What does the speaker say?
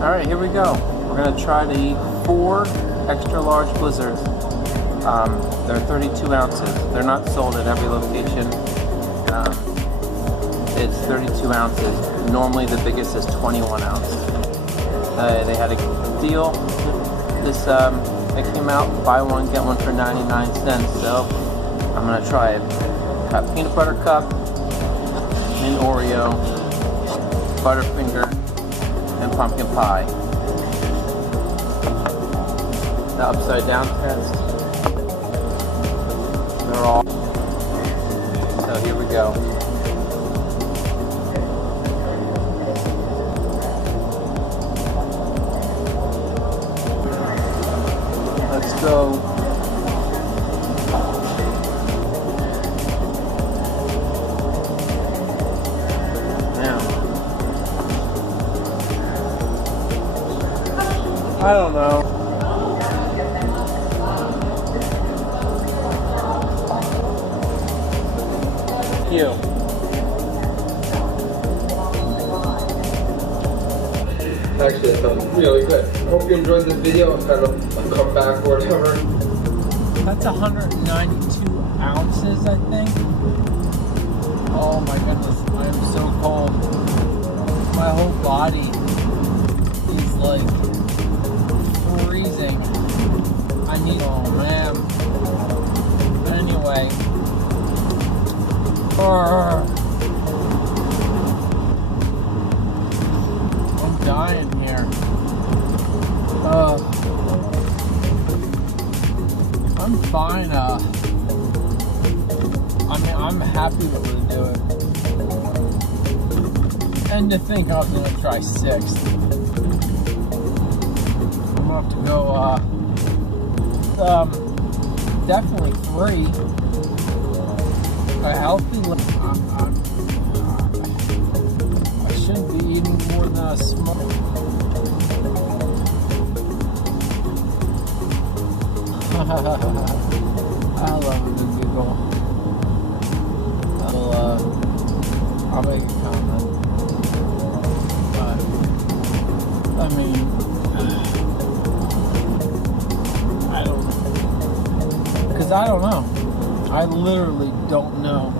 Alright, here we go. We're going to try to eat 4 extra large blizzards. They're 32 ounces. They're not sold at every location. It's 32 ounces. Normally the biggest is 21 ounces. They had a deal. This it came out, buy one, get one for 99 cents. So I'm going to try it. Got peanut butter cup, mint Oreo, Butterfinger, and pumpkin pie. The upside down test. They're all. So here we go. Let's go. Now, I don't know. You. Actually, it felt really good. I hope you enjoyed this video. It's kind of a comeback or whatever. That's 192 ounces, I think. Oh my goodness, I am so cold. My whole body is like freezing. I need, oh man. Anyway. I'm dying here. I'm fine. I mean, I'm happy that we're gonna do it. And to think I was gonna try 6. I'm gonna have to go, definitely 3. A healthy I shouldn't be eating more than a small. I love the giggle. I'll make a comment. But, I mean, I don't know. Because I don't know. I literally don't know.